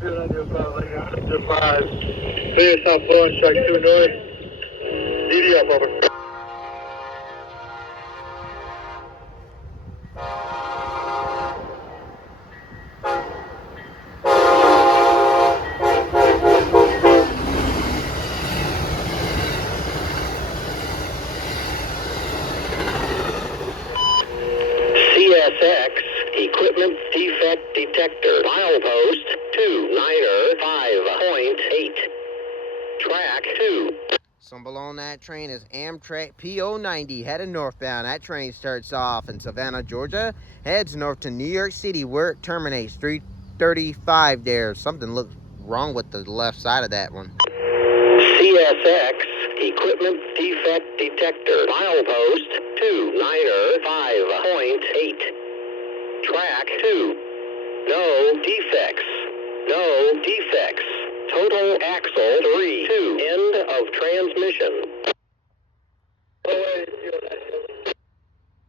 P090-05, Clear South Florence, track 2 north, DD up, over. CSX, Equipment Defect Detector, milepost 290-5.8, track 2. Symbol on that train is Amtrak P090 headed northbound. That train starts off in Savannah, Georgia, heads north to New York City where it terminates 335 there. Something looks wrong with the left side of that one. CSX, Equipment Defect Detector, milepost 290-5.8, track 2. No defects. No defects. Total axle 3-2. End of transmission.